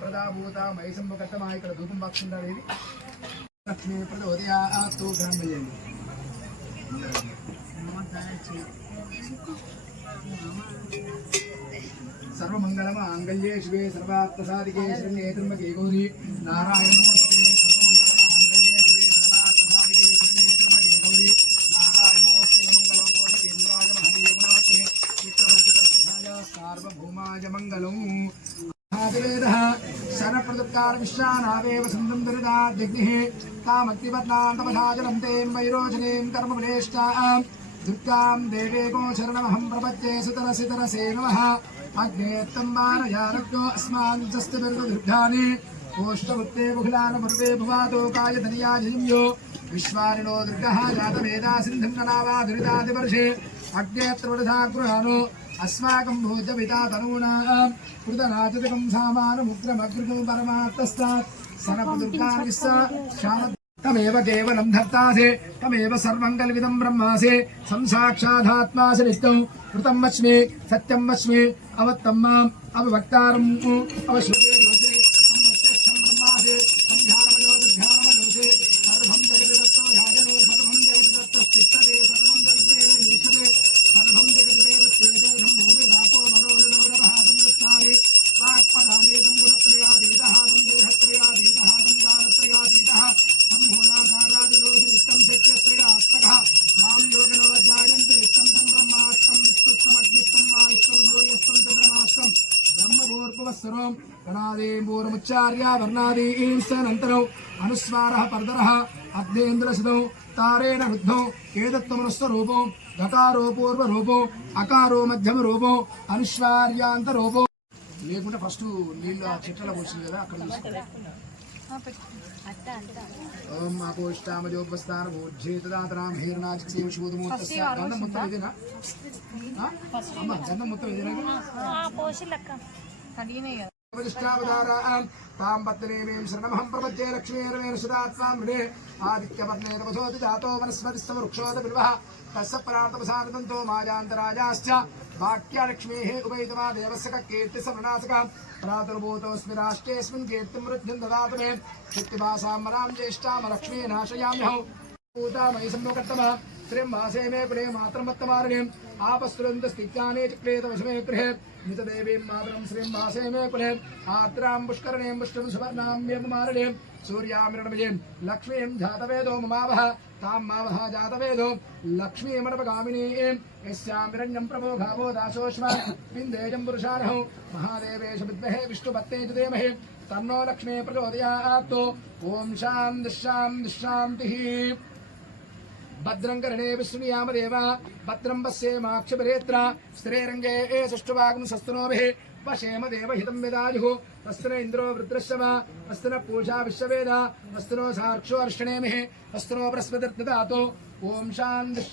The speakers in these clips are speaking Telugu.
ప్రదాభూత మైసంబకట్టమా ఇక్కడ ధూపం పక్షుండాలి లక్ష్మీ ప్రచోదయాత్తు బ్రహ్మయ్యండి सर्वमंगलमांगल्ये शिवे सर्वार्थसाधिके शरण्ये त्र्यंबके गौरी नारायण नमस्ते सर्वमंगलमांगल्ये शिवे सर्वार्थसाधिके शरण्ये त्र्यंबके गौरी नारायण नमस्ते मंगलं कोटवेन्द्राय महनीय गुणात्मने चित्रवंचितरथाय सार्वभौमाय मंगलम् आदिवेदः शरप्रदुत्कार विश्वानावेव सन्दं दरिदाद्यग्निः तामग्निपत्नां तपसाजलं तें वैरोचनीं कर्मबलेष्टाम् दुर्गां देवेको शरणमहं प्रपद्ये सुतरसितरसे नमः अग्नेत्तम्बानयारग्नो अस्मान्जस्तुर्गुर्धानि ओष्टवृत्ते बुखलानपर्वे भुवातो कायधनियाजियो विश्वारिणो दुर्गः जातवेदा सिन्धन्ननावा दुरितादिवर्षे अग्नेत्रवृथा गृहानो अस्माकं भोजपिता तनूनां कृतनाचतिकं सामानमुग्रमग्रगं परमात्तस्तात् सरपदुर्गानिस्स श्याम तमेव केवलं धत्तासे तमेव सर्वमंगलविदं ब्रह्मासे संसाक्षादात्मासे नित्यं कृतं वच्मि सत्यं वच्मि अवत्तं माम् अवक्तारम् अवश्रुते दोषे संप्रत्यक्षं ब्रह्मासे संध्यानमयोध्यानमयोसे सर्वं जगद्दत्तो ध्यायने सर्वं जगद्दत्तस्तिष्ठते सर्वं जगद्देव ईशते सर्वं जगद्देव तेजो सम्भूते रापो मनो निरोधः संवृत्तारे वाक्पदानेदं गुणत्रयातीतः देहत्रयातीतः कालत्रयातीतः संभूलाकारादिलोहितं शक्यत्रयात्मकः मां योगनवजायन्ति रिक्तं तं ब्रह्माष्टं विष्णुत्वमग्नित्वं वायुष्टं सूर्यस्तं चन्द्रमाष्टं ब्रह्मभूर्भुवस्सर्वं गणादेवूर्मुच्चार्य वर्णादींस्तनन्तरौ अनुस्वारः पर्दरः अग्नेन्द्रसुतौ तारेण रुद्धौ एतत्त्वमनुस्वरूपो गकारो पूर्वरूपो अकारो मध्यमरूपो अनुस्वार्यान्तरूपो లేకుంటే ఫస్ట్ నీళ్ళు ఆ చెట్ల పోసింది కదా అక్కడ ఓం అపోష్టామజోపస్థాన భోజ్యేతదాతరాం హేరణాచిక్షేమశూదమూర్తస్య గంధం మొత్తం ఇదేనా అమ్మ గంధం మొత్తం ఇదేనా పోసిలక్క కడిగినే కదా వదిష్టావతారాం తాం పత్రేమేం శరణమహం ప్రపద్యే లక్ష్మీర్వేణ సదాత్మాం మృడే ఆదిత్యవర్ణే తపసోతి జాతో వనస్పతిస్తవ వృక్షోద బిల్వః తస్య పరాంతపసానతంతో మాజాంతరాజాశ్చ वाक्यलक्ष्मीः उभयतमा देवस्य कीर्ति समनासक प्रातुर्भूतोऽस्मि राष्ट्रेऽस्मिन् कीर्तिं वृद्धिं ददातु मे शक्तिभासां मनां ज्येष्ठां लक्ष्मी नाशयाम्यहं पूतामयि सम्मुखत्तमः श्रीं मासे मे कुले मातरमत्तमारिणीम् आपस्तुरन्तस्तिज्ञाने चक्रेतवशमे गृहे नितदेवीं मातरं श्रीं मासे मे कुले आर्द्रां पुष्करणीं पुष्टं सुवर्णां व्यमारिणीं सूर्यामिरणमयीं लक्ष्मीं जातवेदो ममावह तां मावह जातवेदो लक्ष्मीमनपगामिनीं यस्यामिरण्यं प्रभो घावो दासोष्मा पिन्देजं पुरुषार्हौ महादेवेश विद्महे विष्णुपत्ने च धीमहि तन्नो लक्ष्मी प्रचोदयात् ॐ शान्तिः भद्रं कर्णे विष्णुयामदेव भद्रं पश्येमाक्षबलेत्र स्त्रीरङ्गे सुष्ठुवागं सस्तनोभिः पश्येम देवहितं विदायुः वस्तुन इन्द्रो वृत्रश्रव वस्तुन पूषा विश्ववेद वस्तुनो साक्षो अर्षणेमिः वस्तुनो बृहस्पतिर्ददातु ॐ शान्तिः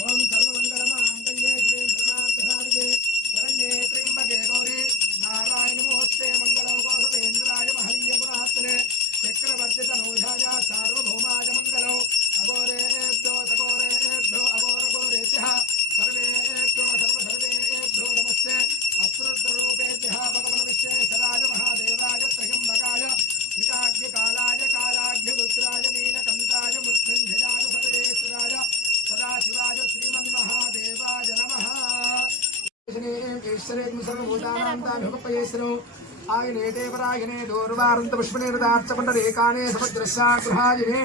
ॐ सर्वमङ्गलमाङ्गल्ये शिवे सर्वार्थसाधिके शरण्ये त्र्यम्बके गौरी नारायण नमोऽस्ते मङ्गलो गोसवेन्द्राय महनीय गुणात्मने चक्रवर्तितनूजाय सार्वभौमाय मङ्गलौ अघोरेभ्यो तघोरेभ्यो अघोरघोरेभ्यः सर्वेभ्यो सर्वसर्वेभ्यो नमस्ते अस्रुद्ररूपेभ्यः भगवन् विश्वेश्वराय महादेवाय त्र्यम्बकाय त्रिकाग्निकालाय कालाग्निरुद्राय नीलकण्ठाय मृत्युञ्जयाय सर्वेश्वराय सदाशिवाय श्रीमन्महादेवाय नमः ईश्वरेत्म सर्वभूतानां ताभिपयेस्नो आयने देवरायने दूर्वारुन्त पुष्पनिर्दार्चकुण्डलेकाने समद्रस्यागृहायिने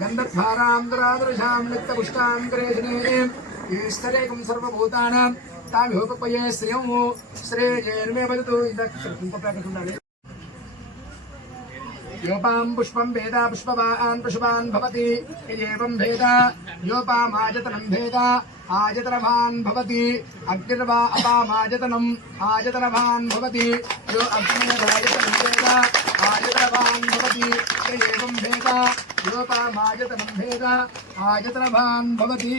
गन्धद्वारां दुरादृशां नित्यपुष्टां ग्रेहिणे ईश्वरेकं सर्वभूतानां ताभिपये श्रियं श्रेयेर्मे वदतु इदक्षुण्डले योपां पुष्पं भेदा पुष्पवान् पशुवान् भवति एवं भेदा योपामायतनं भेदा आयतनवान् भवति अग्निर्वा अपामायतनम् आयतनवान् भवति यो अग्निरायतनं भेदा आयतनवान् भवति एवं भेदा योपामायतनं भेदा आयतनवान् भवति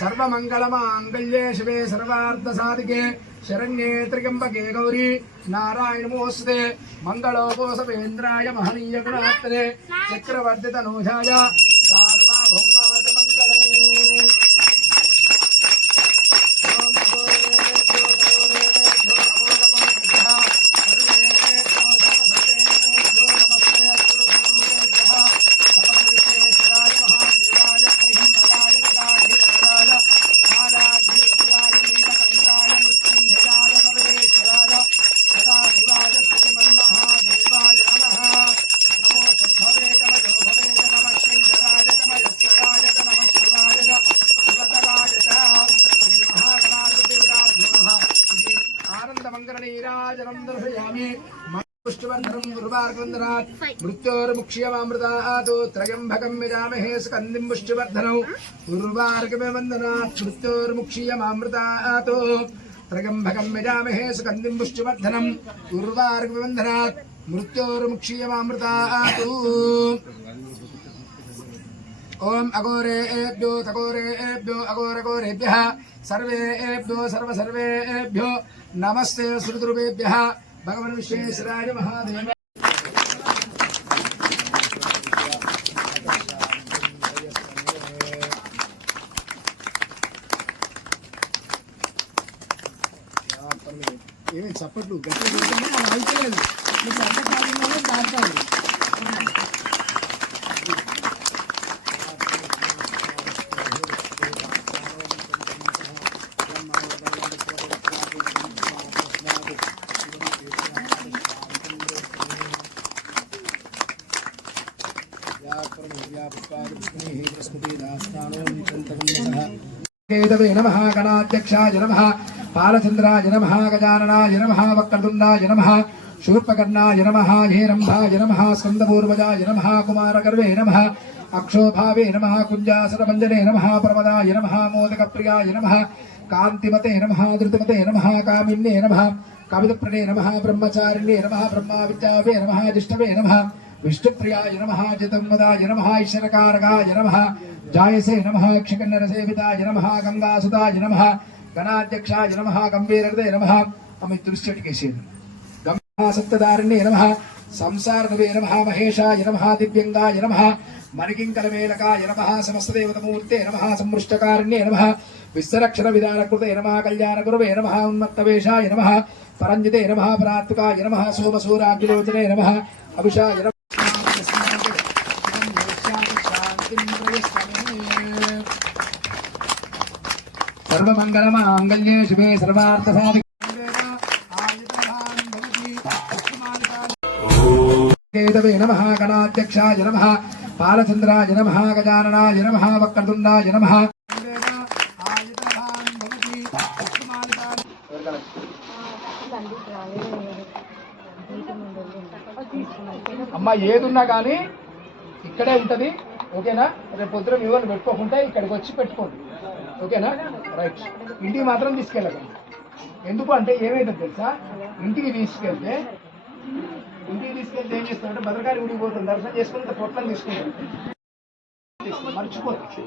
सर्वमंगलमांगल्ये शिवे सर्वार्थसाधिके शरण्ये त्र्यम्बके गौरी नारायण नमोऽस्ते मंगलो गोसवेन्द्राय महनीय गुणात्मने चक्रवर्तितनूजाय सार्वभौमाय मंगलम् నీరాజనం దర్శయామి పుష్టివర్ధనం గురువార్గంధనాత్ మృత్యోర్ముక్ష్యమామృతాత్ త్రయంబకం యజామహే స్కందిం పుష్టివర్ధనం గురువార్గవందనాత్ మృత్యోర్ముక్ష్యమామృతాత్ త్రయంబకం యజామహే స్కందిం పుష్టివర్ధనం గురువార్గవందనాత్ మృత్యోర్ముక్ష్యమామృతాత్ ఓం అఘోరేభ్యో తఘోరేభ్యో అఘోరఘోరేభ్యః సర్వేభ్యో సర్వేభ్యో నమస్తే శ్రుతురుభేభ్యః భగవన్ విశ్వేశ్వరాయ మహాదేవ ఏమి చప్పట్లు గట్టిగా అయిపోలేదు మీకు అర్థకాలంలో దాటాలి కేతవే నమః గణాధ్యక్షాయ నమః పాలచంద్రాయ నమః గజాననాయ నమః వక్రతుండాయ నమః శూర్పకర్ణాయ నమః హేరంభాయ నమః స్కందపూర్వజాయ నమః కుమారగర్వే నమః అక్షోభావే నమః కుంజాసనభంజనే నమః ప్రమదాయ నమః మోదకప్రియాయ నమః కాంతిమతే నమః ధృతిమతే నమః కామిన్నే నమః కవితప్రణే నమః బ్రహ్మచారిణ్యే నమః బ్రహ్మావిద్యావే నమః జిష్టవే నమః విష్ణుప్రియాయ నమః చిదంవదాయ నమః ఈశ్వరకారకాయ నమః జాయసే నమః క్షికన్నరసేవితాయ నమః గంగాసుతాయ నమః గణాధ్యక్షాయ నమః గంభీరహృదయ నమః అమ్మ తులసిచెట్టుకేసేది గంగా సప్తదారిణ్యే నమః సంసారనవే నమః మహేశాయ నమః దివ్యంగాయ నమః మణికింకలమేలకాయ నమః సమస్తదేవతమూర్తే నమః సంమృష్టకారిణ్యే నమః విశ్వరక్షణ విధానకృతే నమః కళ్యాణగురవే నమః ఉన్మత్తవేషాయ నమః పరంజితే నమః పరాత్తుకాయ నమః సోమసూరాగ్నిలోచనే నమః అభిషాయ నమః సర్వమంగళమాంగళ్యే శుభే సర్వార్థసాధికే కేతవే నమః గణాధ్యక్షాయ నమః పాలచంద్రాయ నమః గజాననాయ నమః వక్రతుండాయ నమః అమ్మ ఏదున్నా కానీ ఇక్కడే ఉంటది ఓకేనా రేపు పొద్దున వివరణ పెట్టుకోకుంటే ఇక్కడికి వచ్చి పెట్టుకోండి ఓకేనా రైట్ ఇంటికి మాత్రం తీసుకెళ్ళకండి ఎందుకు అంటే ఏమైందో తెలుసా ఇంటికి తీసుకెళ్తే ఏం చేస్తామంటే భద్రకాళి గుడికి పోతుంది దర్శనం చేసుకుంటే పొట్లం తీసుకుంటాం మర్చిపోతుంది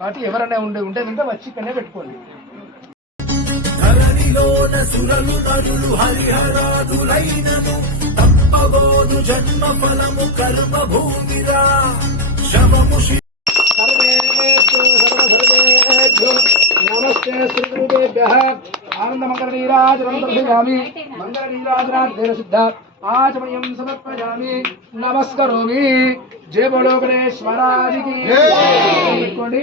కాబట్టి ఎవరైనా ఉంటే ఇంకా వచ్చి ఇక్కడనే పెట్టుకోండి ధరణిలోన సురలు నరులు హరిహరాదులైనను తప్పబోదు జన్మ ఫలము కర్మ భూమిరా శవము నమస్తే శ్రీగురుదేభ్యః ఆనందమంగళ నీరాజనం దర్శయామి మంగళ నీరాజనార్థేన సిద్ధ ఆచమయం సమర్పయామి నమస్కరోమి జయ బోలో గణేశ్వరానికి జై.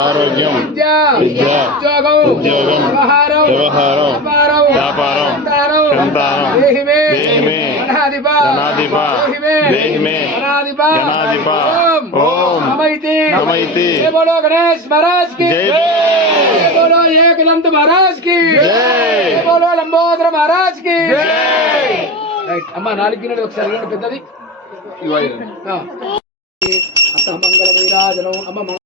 ఆరోగ్యం విద్య ఉద్యోగం వ్యవహారం వ్యాపారం సంతానం దేహిమే ధనాధిప ఓం నమైతి జై బోలో గణేష్ మహారాజ్ కి జై బోలో ఏకదంత మహారాజ్ కి జై బోలో లంబోదర మహారాజ్ కి జై. అమ్మ 4 గిన్నెలు ఒకసారి పెద్దది అత్త మంగళ నీరాజనం అమ్మ